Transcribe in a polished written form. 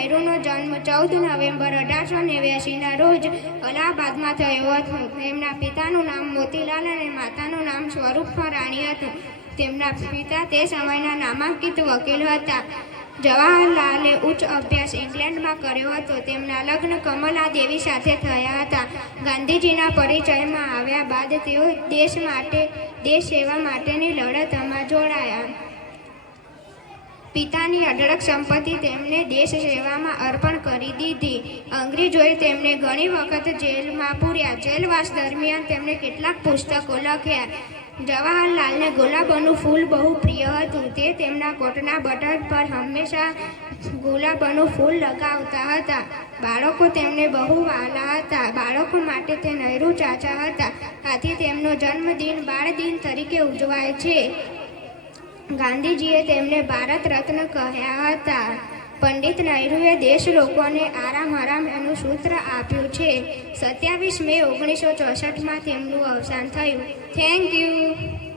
નહેરુનો જન્મ 14 નવેમ્બર 1889ના રોજ અલ્હાબાદમાં થયો હતો. તેમના પિતાનું નામ મોતીલાલ અને માતાનું નામ સ્વરૂપા રાણી હતું. તેમના પિતા તે સમયના નામાંકિત વકીલ હતા. જવાહરલાલે ઉચ્ચ અભ્યાસ ઇંગ્લેન્ડમાં કર્યો હતો. તેમના લગ્ન કમલા દેવી સાથે થયા હતા. ગાંધીજીના પરિચયમાં આવ્યા બાદ તેઓ દેશ સેવા માટેની લડતમાં જોડાયા. પિતાની અઢળક સંપત્તિ તેમને દેશ સેવામાં અર્પણ કરી દીધી. અંગ્રેજોએ તેમને ઘણી વખત જેલમાં પૂર્યા. જેલવાસ દરમિયાન તેમણે કેટલાક પુસ્તકો લખ્યા. જવાહરલાલને ગુલાબનું ફૂલ બહુ પ્રિય હતું. તે તેમના કોટના બટન પર હંમેશા ગુલાબનું ફૂલ લગાવતા હતા. બાળકો તેમને બહુ વહાલા હતા. બાળકો માટે તે નહેરુ ચાચા હતા. આથી તેમનો જન્મદિન બાળ દિન તરીકે ઉજવાય છે. ગાંધીજીએ તેમને ભારત રત્ન કહ્યા હતા. પંડિત નહેરુએ દેશ લોકોને આરામ હરામ એનું સૂત્ર આપ્યું છે. 27 મે 1964માં તેમનું અવસાન થયું. Thank you.